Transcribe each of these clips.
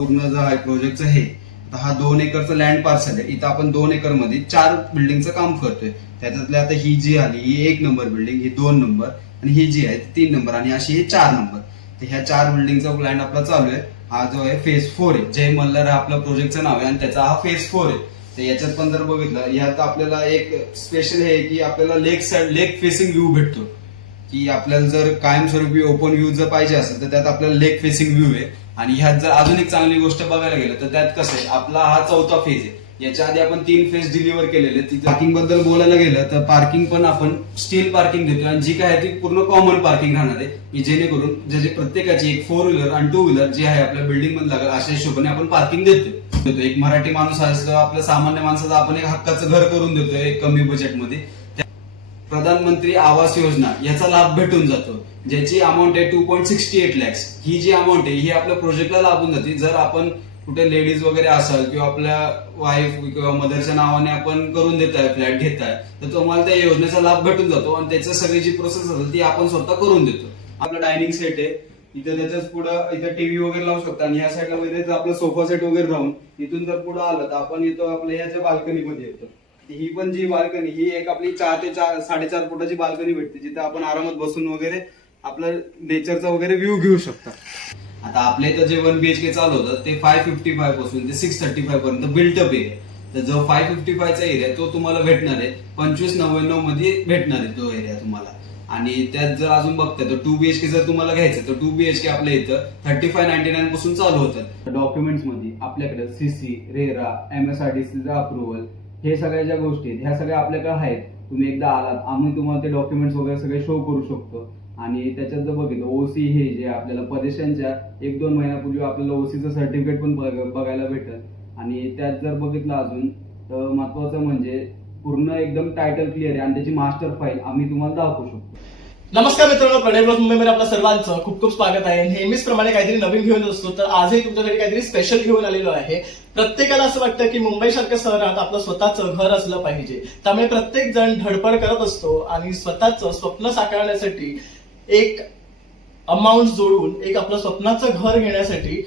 पूर्ण जो आहे प्रोजेक्टचं हे हा दोन एकरचं लँड पार्सल आहे. इथं आपण दोन एकरमध्ये चार बिल्डिंगचं काम करतोय. त्याच्यातल्या आता ही जी आली ही एक नंबर बिल्डिंग ही दोन नंबर आणि ही जी आहे तीन नंबर आणि अशी हे चार नंबर तर ह्या चार बिल्डिंगचा प्लॅन आपला चालू आहे. हा जो आहे फेज फोर आहे. जय मल्हार हा आपलं प्रोजेक्टचं नाव आहे आणि त्याचा हा फेज फोर आहे. तर याच्यात पण जर बघितलं यात आपल्याला एक स्पेशल हे की आपल्याला lake side lake facing view भेटतो. की आपल्याला जर कायमस्वरूपी ओपन व्ह्यू जर पाहिजे असेल तर त्यात आपल्याला लेक फेसिंग व्ह्यू आहे. आणि ह्यात जर अजून एक चांगली गोष्ट बघायला गेलं तर त्यात कसं आहे आपला हा चौथा फेज आहे. याच्या आधी आपण तीन फेज डिलिव्हर केलेले. तिथे पार्किंगबद्दल बोलायला गेलं तर पार्किंग पण आपण स्टील पार्किंग देतो आणि जी काय आहे ती पूर्ण कॉमन पार्किंग राहणार आहे की जेणेकरून जे जे प्रत्येकाची एक फोर व्हीलर आणि टू व्हीलर जे आहे आपल्या बिल्डिंगमध्ये लागेल अशा हिशोबाने आपण पार्किंग देतो एक मराठी माणूस असतो आपल्या सामान्य माणसाचा आपण एक हक्काचं घर करून देतोय कमी बजेटमध्ये प्रधानमंत्री आवास योजना याचा लाभ भेटून जातो. ज्याची अमाऊंट आहे two point sixty eight lakhs ही जी अमाऊंट आहे ही आपल्या प्रोजेक्टला लाभून जाते. जर आपण कुठे लेडीज वगैरे असाल किंवा आपल्या वाईफ किंवा मदरच्या नावाने आपण करून देताय फ्लॅट घेताय तर तुम्हाला त्या योजनेचा लाभ भेटून जातो आणि त्याचं सगळी जी प्रोसेस असेल ती आपण स्वतः करून देतो. आपलं डायनिंग सेट आहे. इथं त्याच्याच पुढं इथं टीव्ही वगैरे लावू शकता आणि या साईडला मध्ये आपलं सोफा सेट वगैरे राहून इथून जर पुढे आलं तर आपण येतो आपल्या ह्याच्या बाल्कनी मध्ये येतो. ही पण जी बाल्कनी ही एक आपली चार ते चार साडेचार फुटाची बाल्कनी भेटते जिथे आपण आरामात बसून वगैरे आपलं नेचरचा वगैरे व्ह्यू घेऊ शकता. आता आपल्या इथं जे वन बीएचके चालू होतं ते फाय फिफ्टी फायपासून ते सिक्स थर्टी फाय पर्यंत बिल्टअप एरिया तर जो फाय फिफ्टी फायचा एरिया तो तुम्हाला भेटणार आहे. पंचवीस नव्याण्णवमध्ये भेटणार आहे तो एरिया तुम्हाला. आणि त्यात जर अजून बघताय तर टू बीएचके जर तुम्हाला घ्यायचं तर टू बीएचके आपल्या इथं थर्टी फाय नाईन्टी नाईन पासून चालू होतात डॉक्युमेंट्समध्ये आपल्याकडे CC RERA M S R D approval हे सगळ्या ज्या गोष्टी आहेत ह्या सगळ्या आपल्याकडे आहेत. तुम्ही एकदा आलात आम्ही तुम्हाला ते डॉक्युमेंट्स वगैरे सगळे शो करू शकतो. आणि त्याच्यात जर बघितलं ओसी हे जे आपल्याला परदेशांच्या एक दोन महिन्यापूर्वी आपल्याला ओसीचं सर्टिफिकेट पण बघायला भेटेल. आणि त्यात जर बघितलं अजून तर महत्वाचं म्हणजे पूर्ण एकदम टायटल क्लिअर आहे आणि त्याची मास्टर फाईल आम्ही तुम्हाला दाखवू शकतो. नमस्कार मित्रांनो प्रणय ब्लॉग मुंबईमध्ये आपल्या सर्वांचं खूप खूप स्वागत आहे. नेहमीच प्रमाणे काहीतरी नवीन घेऊन असतो तर आजही तुमच्यासाठी काहीतरी स्पेशल घेऊन आलेलो आहे. प्रत्येकाला असं वाटतं की मुंबई सारख्या शहरात आपलं स्वतःचं घर असलं पाहिजे. त्यामुळे प्रत्येक जण धडपड करत असतो आणि स्वतःचं स्वप्न साकारण्यासाठी एक अमाऊंट जोडून एक आपलं स्वप्नाचं घर घेण्यासाठी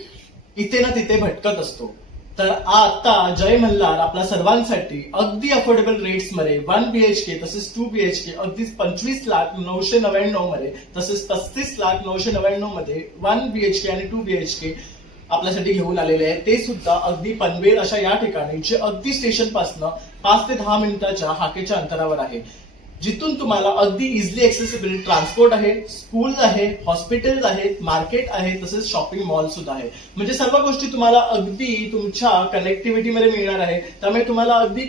इथे ना तिथे भटकत असतो. तर आता जय मल्हार आपल्या सर्वांसाठी अगदी अफोर्डेबल रेट्समध्ये वन बीएचके तसेच टू बीएचके अगदी पंचवीस लाख नऊशे नव्याण्णवमध्ये तसेच पस्तीस लाख नऊशे नव्याण्णवमध्ये वन बीएचके आणि टू बीएचके आपल्यासाठी घेऊन आलेले आहे ते सुद्धा अगदी पनवेल अशा या ठिकाणी जे अगदी स्टेशन पासन पाच ते दहा मिनिटाच्या हाकेच्या अंतरावर आहे. जिथून तुम्हाला अगदी इझिली एक्सेसिबिलिटी ट्रान्सपोर्ट आहे स्कूल आहे हॉस्पिटल्स आहेत मार्केट आहे तसेच शॉपिंग मॉल सुद्धा आहे म्हणजे सर्व गोष्टी तुम्हाला अगदी तुमच्या कनेक्टिव्हिटी मध्ये मिळणार आहे. त्यामुळे तुम्हाला अगदी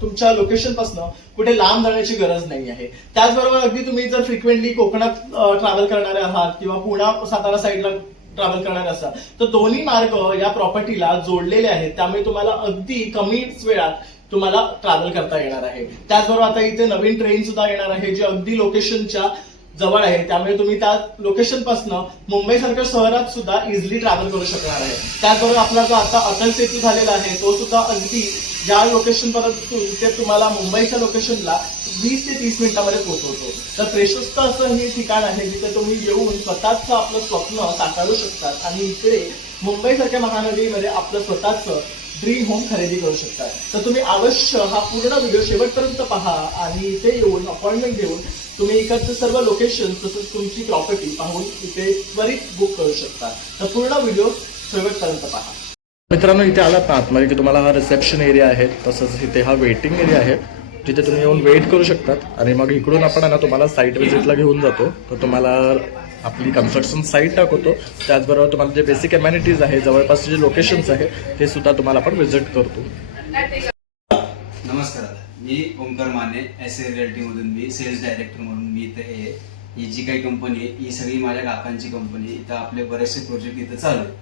तुमच्या लोकेशनपासून कुठे लांब जाण्याची गरज नाही आहे. त्याचबरोबर अगदी तुम्ही जर फ्रिक्वेंटली कोकणात ट्रॅव्हल करणारे आहात किंवा पुणा सातारा साईडला ट्रॅव्हल करणार असाल तर दोन्ही मार्ग या प्रॉपर्टीला जोडलेले आहेत. त्यामुळे तुम्हाला अगदी कमी वेळात तुम्हाला ट्रॅव्हल करता येणार आहे. त्याचबरोबर आता इथे नवीन ट्रेन सुद्धा येणार आहे जी अगदी लोकेशनच्या जवळ आहे. त्यामुळे तुम्ही त्या लोकेशनपासून मुंबई सारख्या शहरात सुद्धा इझिली ट्रॅव्हल करू शकणार आहे. त्याचबरोबर आपला जो आता अटल सेतू झालेला आहे तो सुद्धा अगदी ज्या लोकेशन पर्यंत ते तुम्हाला मुंबईच्या लोकेशनला वीस ते तीस मिनिटांमध्ये पोहोचवतो. तर प्रेशस्त असं हे ठिकाण आहे जिथे तुम्ही येऊन स्वतःच आपलं स्वप्न साकारू शकतात. आणि इकडे मुंबई सारख्या महानगरीमध्ये आपलं स्वतःचं ड्रीम होम खरेदी करू शकता तर तुम्ही अवश्य हा पूर्ण व्हिडिओ शेवटपर्यंत पहा आणि इथे येऊन अपॉइंटमेंट घेऊन तुम्ही इकडचं सर्व लोकेशन तसंच तुमची प्रॉपर्टी पाहून इथे त्वरित बुक करू शकता. तर पूर्ण व्हिडिओ शेवटपर्यंत पहा. मित्रांनो इथे आलात ना आतमध्ये म्हणजे की तुम्हाला हा रिसेप्शन एरिया आहे तसंच इथे हा वेटिंग एरिया आहे जिथे तुम्ही येऊन वेट करू शकतात. आणि मग इकडून आपण आहे ना तुम्हाला साईट व्हिजिटला घेऊन जातो. तर तुम्हाला आपली कन्स्ट्रक्शन साईट टाकवतो त्याचबरोबर तुम्हाला जे बेसिक एम्युनिटीज आहे जवळपासचे जे लोकेशन्स आहे ते सुद्धा तुम्हाला आपण व्हिजिट करतो. नमस्कार. दादा मी Omkar Mane S A realty मधून मी सेल्स डायरेक्टर म्हणून मी इथं हे ही जी काही कंपनी आहे ही सगळी माझ्या काकांची कंपनी इथं आपले बरेचसे प्रोजेक्ट इथं चालू आहेत.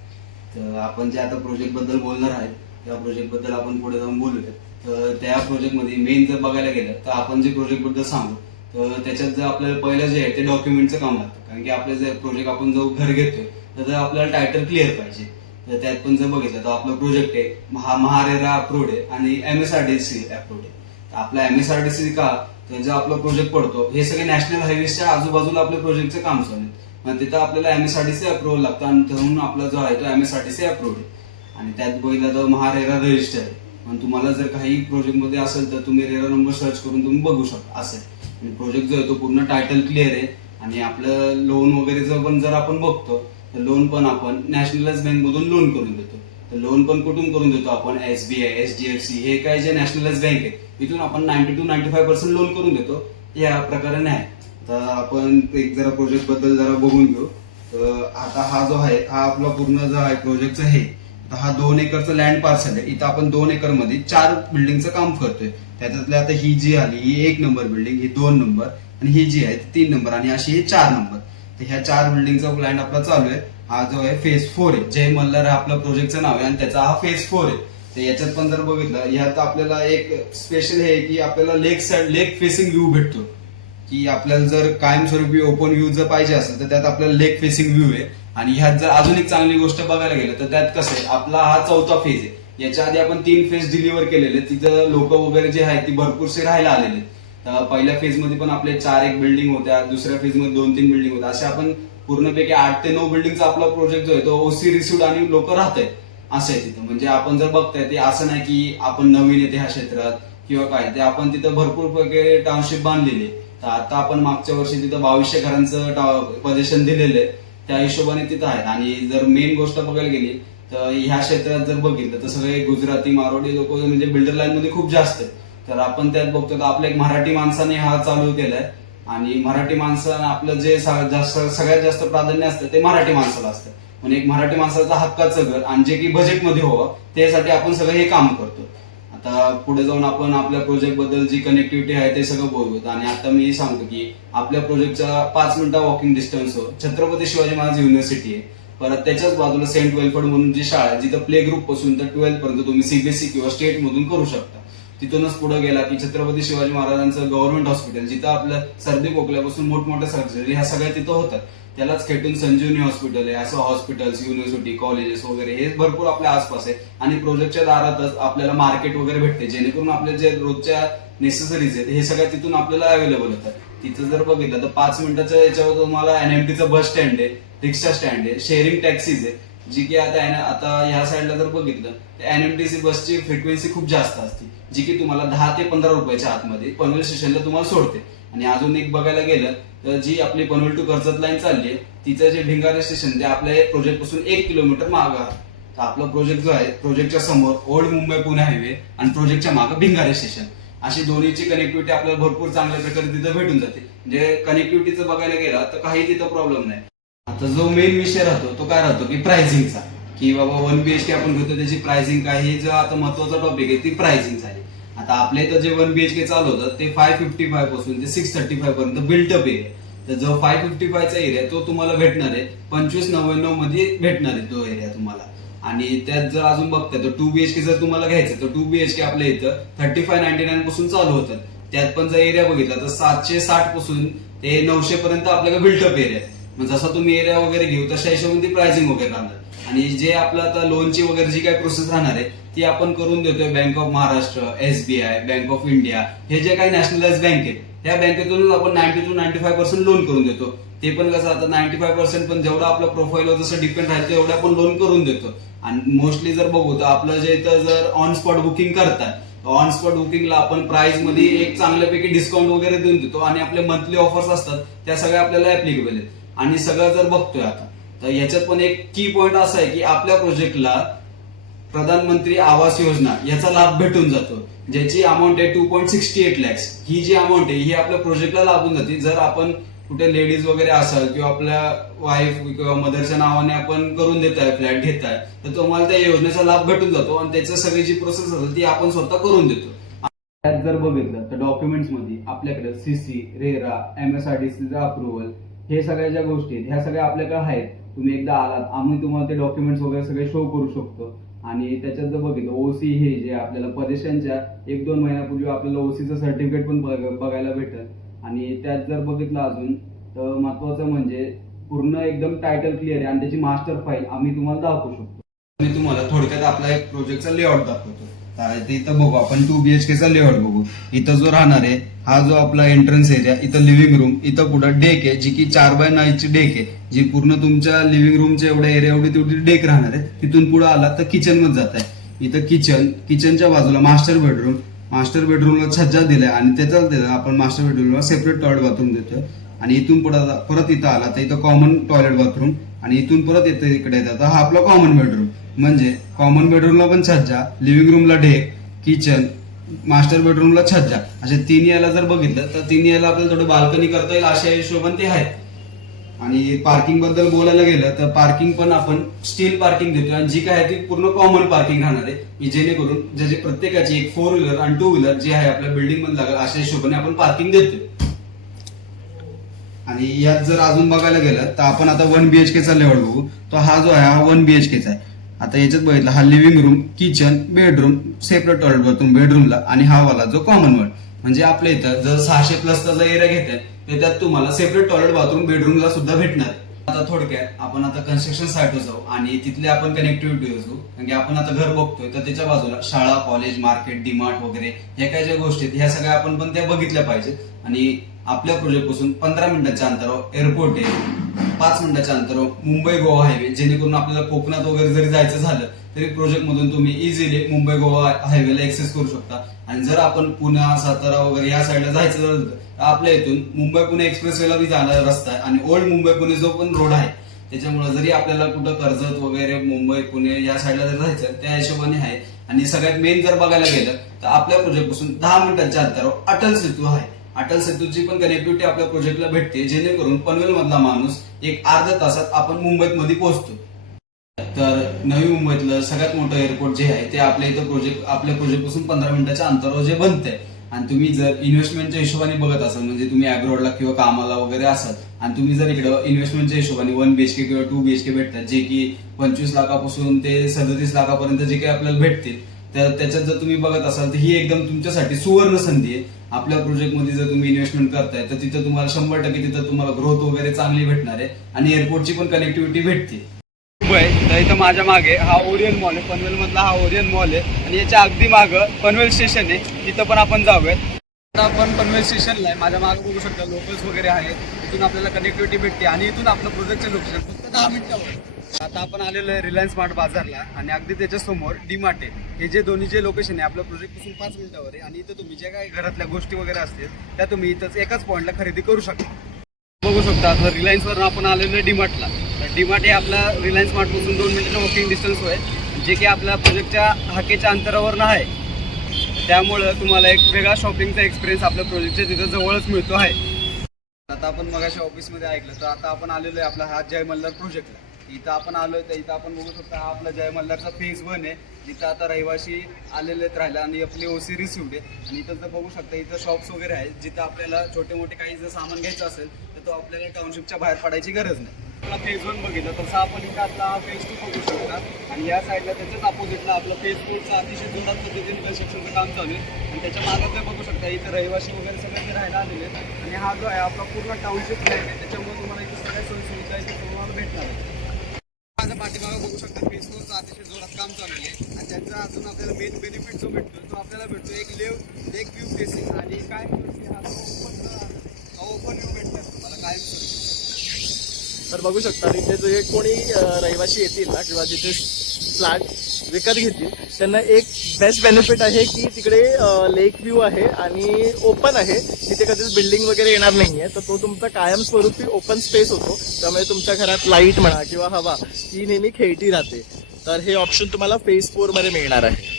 तर आपण जे आता प्रोजेक्टबद्दल बोलणार आहेत त्या प्रोजेक्टबद्दल आपण पुढे जाऊन बोलूया. तर त्या प्रोजेक्टमध्ये मेन जर बघायला गेलं तर आपण जे प्रोजेक्टबद्दल सांगू तर त्याच्यात जर आपल्याला पहिलं जे आहे ते डॉक्युमेंटचं काम लागतं. कारण की आपले जे प्रोजेक्ट आपण जो घर घेतोय तर आपल्याला टायटल क्लिअर पाहिजे. तर त्यात पण जर बघितलं तर आपला प्रोजेक्ट आहे महा महारेरा अप्रूव्ड आहे आणि M S R D C approved आहे. तर आपला M S R D C का? तर जो आपला प्रोजेक्ट पडतो हे सगळे नॅशनल हायवेच्या आजूबाजूला आपल्या प्रोजेक्टचं काम चालू आहे. मग तिथं आपल्याला M S R D C approval लागतं आणि म्हणून आपला जो आहे तो M S R D C approved आहे. आणि त्यात बघितलं तर महारेरा रजिस्टर आहे. पण तुम्हाला जर काही प्रोजेक्टमध्ये असेल तर तुम्ही रेरा नंबर सर्च करून तुम्ही बघू शकता. असं आहे. आणि प्रोजेक्ट जो आहे तो पूर्ण टायटल क्लिअर आहे. आणि आपलं लोन वगैरेचं पण जर आपण बघतो तर लोन पण आपण नॅशनलाइज बँक मधून लोन करून देतो. तर लोन पण कुठून करून देतो आपण? एसबीआय एचडीएफसी हे काय जे नॅशनलाइज बँक आहे इथून आपण ninety two ninety five percent loan करून देतो. या प्रकारे नाही तर आपण एक जरा प्रोजेक्टबद्दल जरा बघून घेऊ. तर आता हा जो आहे हा आपला पूर्ण जो आहे प्रोजेक्टचा आहे हा दोन एकरचं लँड पार्सल आहे. इथं आपण दोन एकरमध्ये चार बिल्डिंगचं काम करतोय. त्याच्यातल्या आता ही जी आली ही एक नंबर बिल्डिंग ही दोन नंबर आणि ही जी आहे तीन नंबर आणि अशी हे चार नंबर तर ह्या चार बिल्डिंगचा प्लॅन आपला चालू आहे. हा जो आहे फेज फोर आहे. जय मल्हार हा आपला प्रोजेक्टचं नाव आहे आणि त्याचा हा फेज फोर आहे. तर याच्यात पण जर बघितलं यात आपल्याला एक स्पेशल हे की आपल्याला lake side lake facing view भेटतो. की आपल्याला जर कायमस्वरूपी ओपन व्ह्यू जर पाहिजे असेल तर त्यात आपल्याला लेक फेसिंग व्ह्यू आहे. आणि ह्यात जर अजून एक चांगली गोष्ट बघायला गेलं तर त्यात कसं आहे आपला हा चौथा फेज आहे. याच्या आधी आपण तीन फेज डिलिव्हर केलेले तिथं लोक वगैरे जे आहेत ती भरपूरसे राहायला आलेले आहेत. तर पहिल्या फेजमध्ये पण आपले चार एक बिल्डिंग होत्या दुसऱ्या फेजमध्ये दोन तीन बिल्डिंग होत्या. असे आपण पूर्णपैकी आठ ते नऊ बिल्डिंगचा आपला प्रोजेक्ट जो आहे तो ओसी रिसिव्ड आणि लोक राहत आहेत. असं आहे तिथं. म्हणजे आपण जर बघताय ते असं नाही की आपण नवीन येते ह्या क्षेत्रात किंवा काय. ते आपण तिथं भरपूर प्रकारे टाउनशिप बांधलेली आहे. तर आता आपण मागच्या वर्षी तिथं बावीसशे घरांचं पोझिशन दिलेलं आहे. त्या हिशोबाने तिथं आहेत. आणि जर मेन गोष्ट बघायला गेली तर ह्या क्षेत्रात जर बघितलं तर सगळे गुजराती मारवाडी लोक म्हणजे बिल्डर लाईन मध्ये खूप जास्त आहे तर आपण त्यात बघतो तर आपल्या एक मराठी माणसाने हा चालू केलाय. आणि मराठी माणसानं आपलं जे जास्त सगळ्यात जास्त प्राधान्य असतं ते मराठी माणसाला असतं. म्हणजे एक मराठी माणसाचा हक्काचं घर आणि जे की बजेटमध्ये हवं त्यासाठी आपण सगळं हे काम करतो. आता पुढे जाऊन आपण आपल्या प्रोजेक्टबद्दल जी कनेक्टिव्हिटी आहे ते सगळं बोलतो आणि आता मी सांगतो की आपल्या प्रोजेक्टचा पाच मिनिटा walking distance Chhatrapati Shivaji Maharaj university आहे. परत त्याच्याच बाजूला सेंट वेलफर्ड म्हणून जी शाळा आहे जिथं प्ले ग्रुपपासून तर ट्वेल्थ पर्यंत तुम्ही सीबीएसई किंवा स्टेट मधून करू शकता. तिथूनच पुढे गेला की छत्रपती शिवाजी महाराजांचं गव्हर्नमेंट हॉस्पिटल जिथं आपलं सर्दी खोकल्यापासून मोठमोठ्या सर्जरी ह्या सगळ्या तिथं होतात. त्यालाच खेटून संजीवनी हॉस्पिटल आहे असं हॉस्पिटल्स युनिव्हर्सिटी कॉलेजेस वगैरे हे भरपूर आपल्या आसपास आहे. आणि प्रोजेक्टच्या दारातच आपल्याला मार्केट वगैरे भेटते जेणेकरून आपल्या जे रोजच्या नेसेसरीज आहेत हे सगळ्या तिथून आपल्याला अवेलेबल होतात. तिथं जर बघितलं तर पाच मिनिटाच्या याच्यावर तुम्हाला एनएमटीचं बस स्टँड आहे रिक्षा स्टँड आहे शेअरिंग टॅक्सीज आहे. जी की आता आता ह्या साईडला जर बघितलं तर एनएमटीसी बसची फ्रिक्वेन्सी खूप जास्त असते. जी की तुम्हाला दहा ते पंधरा रुपयाच्या आतमध्ये पनवेल स्टेशनला तुम्हाला सोडते. आणि अजून एक बघायला गेलं जी आपली पनवेल टू कर्जत लाईन चालली आहे तिचं जे भिंगारे स्टेशन ते आपल्या प्रोजेक्टपासून एक किलोमीटर मागं आहे. तर आपला प्रोजेक्ट जो आहे प्रोजेक्टच्या समोर ओल्ड मुंबई पुणे हायवे आणि प्रोजेक्टच्या मागे भिंगारे स्टेशन अशी दोन्हीची कनेक्टिव्हिटी आपल्याला भरपूर चांगल्या प्रकारे तिथं भेटून जाते. म्हणजे कनेक्टिव्हिटीचं बघायला गेलं तर काही तिथं प्रॉब्लेम नाही. आता जो मेन विषय राहतो तो काय राहतो की प्राइसिंगचा की बाबा वन बीएचके आपण घेतो त्याची प्राइसिंग काय हे जो आता महत्त्वाचा टॉपिक आहे ती प्राइसिंग आहे. आता आपल्या इथं जे वन बीएचके चालू होतं ते फाय फिफ्टी फायपासून ते सिक्स थर्टी फाय पर्यंत बिल्टअप एरिया तर जो फाय फिफ्टी फायचा एरिया तो तुम्हाला भेटणार आहे. पंचवीस नव्याण्णवमध्ये भेटणार आहे तो एरिया तुम्हाला. आणि त्यात जर अजून बघताय तर टू बीएचके जर तुम्हाला घ्यायचं तर टू बीएचके आपल्या इथं थर्टी फाय नाईन्टी नाईन पासून चालू होतात त्यात पण जर एरिया बघितला तर सातशे साठपासून ते नऊशे पर्यंत आपल्याला बिल्टअप एरिया आहे. मग जसा तुम्ही एरिया वगैरे घेऊ तशा हिशोबाने ती प्राइसिंग वगैरे राहणार. आणि जे आपलं आता लोनची वगैरे जी काही प्रोसेस राहणार आहे ती आपण करून देतोय bank of Maharashtra SBI bank of India हे जे काही नॅशनलाइज बँक आहेत त्या बँकेतूनच आपण ninety two ninety five percent loan करून देतो. ते पण कसं आता नाईन्टी फाय पर्सेंट पण जेवढं आपलं प्रोफाईल जसं डिपेंड राहील तेवढं आपण लोन करून देतो. आणि मोस्टली जर बघू तर आपलं जे इथं जर ऑन स्पॉट बुकिंग करताय ऑन स्पॉट बुकिंगला आपण प्राइसमध्ये एक चांगल्यापैकी डिस्काउंट वगैरे देऊन देतो. आणि आपले मंथली ऑफर्स असतात त्या सगळ्या आपल्याला ऍप्लिकेबल आहेत. आणि सगळं जर बघतोय आता तर याच्यात पण एक की पॉइंट असा आहे की आपल्या प्रोजेक्टला प्रधानमंत्री आवास योजना याचा लाभ भेटून जातो. ज्याची अमाऊंट आहे two point sixty eight lakhs ही जी अमाऊंट आहे ही आपल्या प्रोजेक्टला लाभून जाते. जर आपण कुठे लेडीज वगैरे असाल किंवा आपल्या वाईफ किंवा मदरच्या नावाने आपण करून देताय फ्लॅट घेताय तर तुम्हाला त्या योजनेचा लाभ भेटून जातो आणि त्याची सगळी जी प्रोसेस असेल ती आपण स्वतः करून देतो. त्यात जर बघितलं तर डॉक्युमेंट्समध्ये आपल्याकडे सीसी रेरा एमएसआरडीसीचा अप्रुव्हल हे सगळ्या ज्या गोष्टी आहेत ह्या सगळ्या आपल्याकडे आहेत. तुम्ही एकदा आलात आम्ही तुम्हाला ते डॉक्युमेंट्स वगैरे सगळे शो करू शकतो. आणि त्याच्यात जर बघितलं ओसी हे जे आपल्याला परदेशांच्या एक दोन महिन्यापूर्वी आपल्याला ओसीचं सर्टिफिकेट पण बघ- बघायला भेटल. आणि त्यात जर बघितलं अजून तर महत्वाचं म्हणजे पूर्ण एकदम टायटल क्लिअर आहे आणि त्याची मास्टर फाईल आम्ही तुम्हाला दाखवू शकतो. मी तुम्हाला थोडक्यात आपला एक प्रोजेक्टचा लेआउट दाखवतो. इथं बघू आपण टू बीएचके चा लेआउट बघू. इथं जो राहणार आहे हा जो आपला एंट्रन्स एरिया इथं लिव्हिंग रूम इथं पुढं डेक आहे जी की चार बाय नाईनची डेक आहे जी पूर्ण तुमच्या लिव्हिंग रूमच्या एवढ्या एरिया एवढी तेवढी डेक राहणार आहे. तिथून पुढे आला तर किचनमध्ये जात आहे. इथं किचन किचनच्या बाजूला मास्टर बेडरूम मास्टर बेडरूमला छज्जा दिलाय आणि त्याच्याच दिला आपण मास्टर बेडरूमला सेपरेट टॉयलेट बाथरूम देतोय. आणि इथून पुढे परत इथं आला तर इथं कॉमन टॉयलेट बाथरूम आणि इथून परत इथं इकडे येतात. हा आपला कॉमन बेडरूम म्हणजे कॉमन बेडरूमला पण छज्जा लिव्हिंग रूमला डेक किचन मास्टर बेडरूमला छज्जा. असे तीन याला जर बघितलं तर तीन याला आपल्याला थोडं बाल्कनी करता येईल अशा हिशोबाने ते आहे आणि पार्किंगबद्दल बोलायला गेलं तर पार्किंग पण आपण स्टील पार्किंग देतो आणि जी काय आहे ती पूर्ण कॉमन पार्किंग राहणार आहे. की जेणेकरून ज्याची प्रत्येकाची एक फोर व्हीलर आणि टू व्हीलर जे आहे आपल्या बिल्डिंगमध्ये लागेल अशा हिशोबाने आपण पार्किंग देतो आणि यात जर अजून बघायला गेलं तर आपण आता वन बीएचके चा लेवल बघू. तो हा जो आहे हा वन बीएचकेचा आहे. आता याच्यात बघितलं हा living room kitchen bedroom separate toilet bathroom बेडरूमला आणि हा वाला जो कॉमन वॉर्ड म्हणजे आपल्या इथं जर सहाशे प्लसचा जर एरिया घेत तर त्यात तुम्हाला सेपरेट टॉयलेट बाथरूम बेडरूमला सुद्धा भेटणार. आता थोडक्यात आपण आता कन्स्ट्रक्शन साईटवर जाऊ आणि तिथले आपण कनेक्टिव्हिटी असू कारण की आपण आता घर बघतोय तर त्याच्या बाजूला शाळा कॉलेज मार्केट डीमार्ट वगैरे ह्या काही ज्या गोष्टी आहेत ह्या सगळ्या आपण पण त्या बघितल्या पाहिजेत. आणि आपल्या प्रोजेक्टपासून पंधरा मिनिटाच्या अंतरावर एअरपोर्ट आहे. पाच मिनिटाच्या अंतरावर मुंबई गोवा हायवे जेणेकरून आपल्याला कोकणात वगैरे जरी जायचं झालं तरी प्रोजेक्ट मधून तुम्ही इझिली मुंबई गोवा हायवेला एक्सेस करू शकता. आणि जर आपण पुणे सातारा वगैरे या साईडला जायचं झालं तर आपल्या इथून मुंबई पुणे एक्सप्रेसवेला बी जाणारा रस्ता आहे. आणि ओल्ड मुंबई पुणे जो पण रोड आहे त्याच्यामुळे जरी आपल्याला कुठं कर्जत वगैरे मुंबई पुणे या साईडला जर जायचं त्या हिशोबाने आहे. आणि सगळ्यात मेन जर बघायला गेलं तर आपल्या प्रोजेक्टपासून दहा मिनिटांच्या अंतरावर अटल सेतू आहे. अटल सेतूची पण कनेक्टिव्हिटी आपल्या प्रोजेक्टला भेटते. जेणेकरून पनवेल मधला माणूस एक अर्ध्या तासात आपण मुंबईत मध्ये पोहोचतो. तर नवी मुंबईतलं सगळ्यात मोठं एअरपोर्ट जे आहे ते आपल्या इथं प्रोजेक्ट आपल्या प्रोजेक्टपासून पंधरा मिनिटाच्या अंतरावर जे बनतंय. आणि तुम्ही जर इन्व्हेस्टमेंटच्या हिशोबाने बघत असाल म्हणजे तुम्ही अब्रॉडला किंवा कामाला वगैरे असाल आणि तुम्ही जर इकडं इन्व्हेस्टमेंटच्या हिशोबाने वन बीएचके किंवा टू बीएचके भेटतात जे की पंचवीस लाखापासून ते सदतीस लाखापर्यंत जे काही आपल्याला भेटतील तर त्याच्यात जर तुम्ही बघत असाल तर ही एकदम तुमच्यासाठी सुवर्ण संधी आहे. आपल्या प्रोजेक्टमध्ये जर तुम्ही इन्व्हेस्टमेंट करताय तर तिथं तुम्हाला शंभर टक्के तिथं तुम्हाला ग्रोथ वगैरे चांगली भेटणार आहे आणि एअरपोर्टची पण कनेक्टिव्हिटी भेटते. मुंबई तर इथं माझ्या मागे हा ओरियन मॉल आहे पनवेल मधला हा ओरियन मॉल आहे आणि याच्या अगदी मागं पनवेल स्टेशन आहे. तिथं पण आपण जाऊयात. आता आपण पनवेल स्टेशनला आहे. माझ्या मागे बघू शकता लोकल्स वगैरे आहेत. इथून आपल्याला कनेक्टिव्हिटी भेटते आणि इथून आपलं प्रोजेक्टचं लोकेशन फक्त दहा मिनिटावर आता आपण आलेलो आहे रिलायन्स स्मार्ट बाजारला आणि अगदी त्याच्यासमोर डीमार्ट आहे. हे जे दोन्ही जे लोकेशन आहे आपल्या प्रोजेक्टपासून पाच मिनिटावर आहे आणि इथं तुम्ही ज्या काही घरातल्या गोष्टी वगैरे असतील त्या तुम्ही इथंच एकाच पॉईंटला खरेदी करू शकता. बघू शकता आता रिलायन्सवर आपण आलेलो आहे डीमार्टला तर डीमार्ट हे आपला रिलायन्स मार्टपासून दोन मिनिटं वॉकिंग डिस्टन्स होय जे की आपल्या प्रोजेक्टच्या हाकेच्या अंतरावर आहे. त्यामुळं तुम्हाला एक वेगळा शॉपिंगचा एक्सपिरियन्स आपल्या प्रोजेक्टच्या तिथं जवळच मिळतो आहे. आता आपण मगाशी ऑफिसमध्ये ऐकलं तर आता आपण आलेलो आहे आपला हा जय मल्हार प्रोजेक्टला इथं आपण आलो तर इथं आपण बघू शकता हा आपला जय मल्हारचा फेज वन आहे. जिथं आता रहिवाशी आलेले आहेत राहिला आणि आपली ओसी रिसिव्ड आहे. आणि इथं जर बघू शकता इथं शॉप्स वगैरे आहेत जिथं आपल्याला छोटे मोठे काही जर सामान घ्यायचं असेल तर तो आपल्याला टाउनशिपच्या बाहेर पडायची गरज नाही. आपला फेज वन बघितलं तसं आपण इथं आपला फेज टू बघू शकता. आणि या साईडला त्याच्याच अपोजिटला आपलं फेज फोरचं अतिशय जोरात पद्धतीने कन्स्ट्रक्शनचं काम चालू आहे. आणि त्याच्या मागं ते बघू शकता इथं रहिवासी वगैरे सगळे राहायला आलेले आहेत. आणि हा जो आहे आपला पूर्ण टाउनशिप आहे. त्याच्यामुळे तुम्हाला इथं सगळ्या सोयी सुविधा इथे तुम्हाला भेटणार आहे माझ्या पाठीमागे बघू शकता फेस फोरचं अतिशय जोरात काम चालू आहे आणि त्याचा अजून आपल्याला मेन बेनिफिट जो भेटतो तो आपल्याला भेटतो. एक लेव लेक व्यू फेसिंग आणि काय ओपन व्यू भेटतात तुम्हाला काय तर बघू शकता तिथे जे कोणी रहिवासी येतील ना किंवा जिथे फ्लॅट विकत घेतील त्यांना एक बेस्ट बेनिफिट आहे की तिकडे लेक व्ह्यू आहे आणि ओपन आहे. तिथे कधीच बिल्डिंग वगैरे येणार नाहीये. तर तो तुमचा कायमस्वरूपी ओपन स्पेस होतो. त्यामुळे तुमच्या घरात लाइट म्हणा किंवा हवा ही नेहमी खेळती राहते. तर हे ऑप्शन तुम्हाला फेस फोरमध्ये मिळणार आहे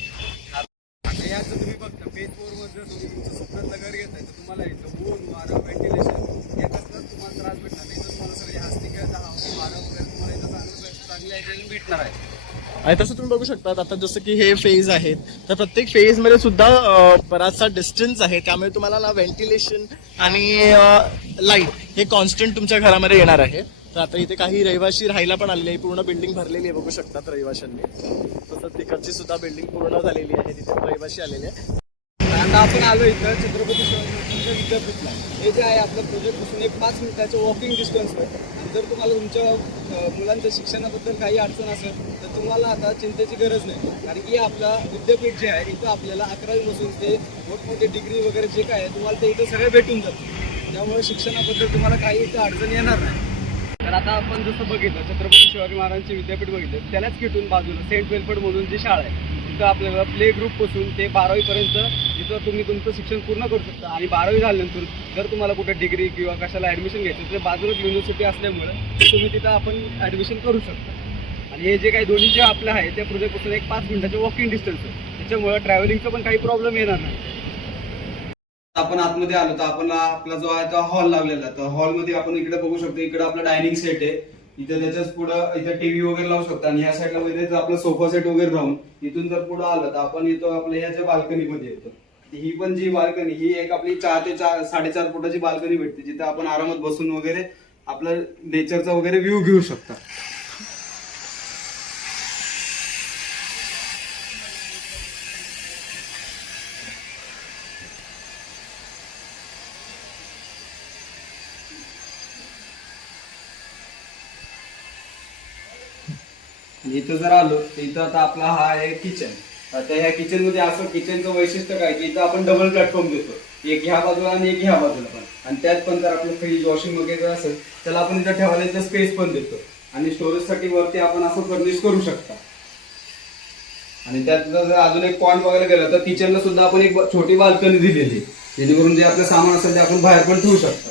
आता यात जर तुम्ही बघता फेज फोरमध्ये जर तुम्ही तुमचं स्वप्नातलं घर घेताय तर तुम्हाला इथं ऊन वारं व्हेंटिलेशन याच्यातच तुम्हाला त्रास भेटणार नाही तर तुम्हाला सगळे हस्तिक वारं वगैरे तुम्हाला इथं चांगलं चांगल्या याच्याने भेटणार आहे आणि तसं तुम्ही बघू शकता आता जसं की हे फेज आहेत तर प्रत्येक फेजमध्ये सुद्धा बराचसा डिस्टन्स आहे. त्यामुळे तुम्हाला ना व्हेंटिलेशन आणि लाइट हे कॉन्स्टंट तुमच्या घरामध्ये येणार आहे. तर आता इथे काही रहिवाशी राहायला पण आलेले आहे पूर्ण बिल्डिंग भरलेली आहे बघू शकतात रहिवाशांनी. तसंच तिकडची सुद्धा बिल्डिंग पूर्ण झालेली आहे. तिथे रहिवाशी आलेले आहे आता आपण आलो इथं छत्रपती शिवाजी विद्यापीठला हे जे आहे आपलं प्रोजेक्टपासून एक पाच मिनिटाचं वॉकिंग डिस्टन्स आहे जर तुम्हाला तुमच्या मुलांच्या शिक्षणाबद्दल काही अडचण असेल तर तुम्हाला आता चिंतेची गरज नाही. कारण की आपला विद्यापीठ जे आहे इथं आपल्याला अकरावीपासून ते मोठमोठे डिग्री वगैरे जे काय आहे तुम्हाला ते इथं सगळं भेटून जातं. त्यामुळे शिक्षणाबद्दल तुम्हाला काही इथं अडचण येणार नाही. तर आता आपण जसं बघितलं छत्रपती शिवाजी महाराजांचे विद्यापीठ बघितलं त्यालाच किटून बाजूला सेंट वेलफर्ड म्हणून जी शाळा आहे तिथं आपल्याला प्ले ग्रुपपासून ते बारावीपर्यंत तिथं तुम्ही तुमचं शिक्षण पूर्ण करू शकता. आणि बारावी झाल्यानंतर जर तुम्हाला कुठे डिग्री किंवा कशाला ॲडमिशन घ्यायचं तर बाजूलाच युनिव्हर्सिटी असल्यामुळं तुम्ही तिथं आपण ॲडमिशन करू शकता. आणि हे जे काही दोन्ही जे आपलं आहे त्या प्रोजेक्टपासून एक पाच मिनिटाचे वॉकिंग डिस्टन्स आहे. त्याच्यामुळं ट्रॅव्हलिंगचं पण काही प्रॉब्लेम येणार नाही. आपण आतमध्ये आलो तर आपण आपला जो आहे तो हॉल लावलेला तर हॉलमध्ये आपण इकडे बघू शकतो इकडे आपला डायनिंग सेट आहे. इथे त्याच्याच पुढं इथे टीव्ही वगैरे लावू शकतो. आणि ह्या साईडला वगैरे आपलं आपला सोफा सेट वगैरे राहून इथून जर पुढे आलं तर आपण येतो आपल्या ह्याच्या बाल्कनी मध्ये येतो. ही पण जी बाल्कनी ही एक आपली चार ते चार साडेचार फुटाची बाल्कनी भेटते जिथे आपण आरामात बसून वगैरे आपलं नेचरचा वगैरे व्ह्यू घेऊ शकता. इथं जर आलो तर इथं आता आपला हा आहे किचन आता ह्या किचनमध्ये असं किचनचं वैशिष्ट्य काय की इथं आपण डबल प्लॅटफॉर्म देतो एक ह्या बाजूला आणि एक ह्या बाजूला पण. आणि त्यात पण जर आपलं फ्रीज वॉशिंग वगैरे असेल त्याला आपण इथं ठेवायला इथं स्पेस पण देतो. आणि स्टोरेजसाठी वरती आपण असं फर्निश करू शकता. आणि त्यात जर अजून एक पॉईंट बघायला गेलं तर किचनला सुद्धा आपण एक छोटी बाल्कनी दिलेली जेणेकरून जे आपलं सामान असेल ते आपण बाहेर पण ठेवू शकता.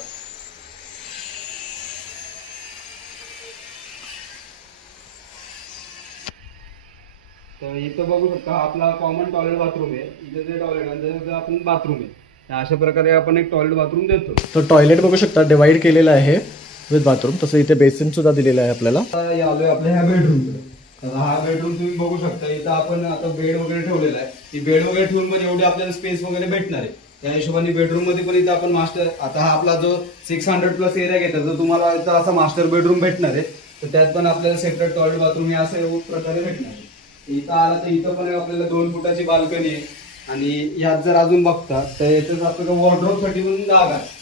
इथं बघू शकता आपला कॉमन टॉयलेट बाथरूम आहे. इथे जे टॉयलेट आहे आपण बाथरूम आहे. अशा प्रकारे आपण एक टॉयलेट बाथरूम देतो. तर टॉयलेट बघू शकता डिवाइड केलेलं आहे विथ बाथरूम तसं इथे बेसिन सुद्धा दिलेलं आहे आपल्याला. आलोय आपल्या ह्या बेडरूम हा बेडरूम तुम्ही बघू शकता इथं आपण आता बेड वगैरे ठेवलेला आहे. ही बेड वगैरे ठेवून मध्ये एवढी आपल्याला स्पेस वगैरे भेटणार आहे. त्या हिशोबाने बेडरूममध्ये पण इथं आपण मास्टर आता हा आपला जो सिक्स हंड्रेड प्लस एरिया घेतात तर तुम्हाला इथं असा मास्टर बेडरूम भेटणार आहे. तर त्यात पण आपल्याला सेपरेट टॉयलेट बाथरूम हे असं प्रकारे भेटणार आहे. इथं आला तर इथं पण आपल्याला दोन फुटाची बाल्कनी आहे. आणि यात जर अजून बघता तर याच्यात आपल्याला वॉर्ड्रोपसाठी पण जागा आहे.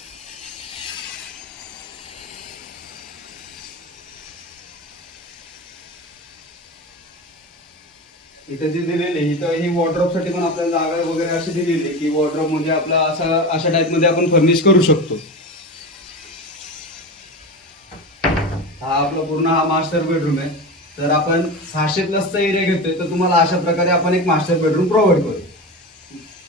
इथं जे दिलेले इथं ही वॉर्ड्रॉपसाठी पण आपल्याला जागा वगैरे अशी दिलेली आहे की वॉर्ड्रॉप म्हणजे आपला असा अशा टाइपमध्ये आपण फर्निश करू शकतो. हा आपला पूर्ण हा मास्टर बेडरूम आहे. तर आपण सहाशे प्लसचा एरिया घेतोय तर तुम्हाला अशा प्रकारे आपण एक मास्टर बेडरूम प्रोव्हाइड करू.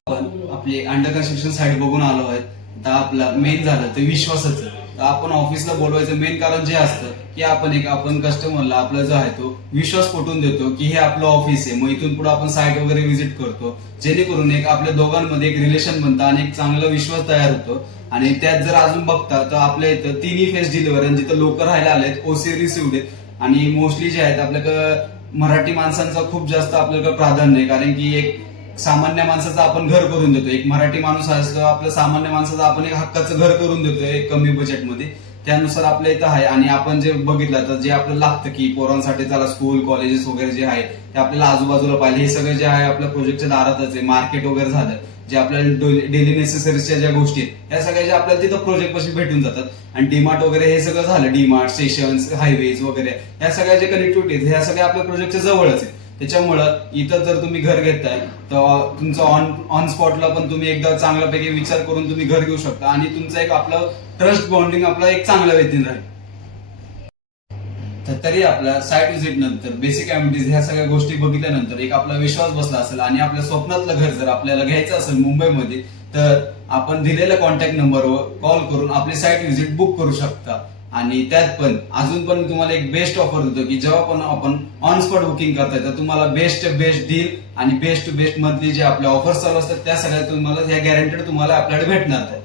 आपण आपली अंडर कन्स्ट्रक्शन साईड बघून आलो आहे तर आपला मेन झालं ते विश्वासाचं. तर आपण ऑफिसला बोलवायचं मेन कारण जे असतं की आपण एक आपण कस्टमरला आपला जो आहे तो विश्वास पटवून देतो की हे आपलं ऑफिस आहे. मग इथून पुढे आपण साईट वगैरे व्हिजिट करतो. जेणेकरून एक आपल्या दोघांमध्ये एक रिलेशन बनतं आणि एक चांगला विश्वास तयार होतो. आणि त्यात जर अजून बघता तर आपल्या इथं तिन्ही फेस डिलिव्हर जिथं लोक राहायला आलेत ओसी रिसिव्ह आहेत आणि मोस्टली जे आहेत आपल्याकडं मराठी माणसांचं खूप जास्त आपल्याकडं प्राधान्य आहे. कारण की एक सामान्य माणसाचं आपण घर करून देतो. एक मराठी माणूस असतो आपलं सामान्य माणसाचं आपण एक हक्काचं घर करून देतो एक कमी बजेटमध्ये त्यानुसार आपल्या इथं आहे. आणि आपण जे बघितलं तर जे आपल्याला लागतं की पोरांसाठी त्याला स्कूल कॉलेजेस वगैरे जे आहे ते आपल्याला आजूबाजूला पाहिजे. हे सगळं जे आहे आपल्या प्रोजेक्टच्या दारातच आहे. मार्केट वगैरे झालं. जे आपल्याला डेली नेसेसरीजच्या ज्या गोष्टी आहेत त्या सगळ्या ज्या आपल्याला तिथं प्रोजेक्ट पाशी भेटून जातात. आणि डीमार्ट वगैरे हे सगळं झालं. डीमार्ट स्टेशन्स हायवेज वगैरे ह्या सगळ्या ज्या कनेक्टिव्हिटी ह्या सगळ्या आपल्या प्रोजेक्टच्या जवळच आहे त्याच्यामुळं इथं जर तुम्ही घर घेताय तर तुमचं ऑन ऑन स्पॉटला पण तुम्ही एकदा चांगल्यापैकी विचार करून तुम्ही घर घेऊ शकता. आणि तुमचं एक आपलं ट्रस्ट बॉन्डिंग आपला एक चांगल्या व्यक्तीने राहील. तरी आपल्या साईट व्हिजिट नंतर बेसिक ॲमिटीज ह्या सगळ्या गोष्टी बघितल्यानंतर एक आपला विश्वास बसला असेल आणि आपल्या स्वप्नातलं घर जर आपल्याला घ्यायचं असेल मुंबईमध्ये तर आपण दिलेल्या कॉन्टॅक्ट नंबरवर कॉल करून आपली साईट व्हिजिट बुक करू शकता. आणि त्यात पण अजून पण तुम्हाला एक बेस्ट ऑफर देतो की जेव्हा पण आपण ऑन स्पॉट बुकिंग करताय तर तुम्हाला बेस्ट बेस्ट डील आणि बेस्ट टू बेस्ट मंथली जे आपल्या ऑफर्स चालू असतात त्या सगळ्या तुम्हाला ह्या गॅरंटेड तुम्हाला आपल्याकडे भेटणार आहे.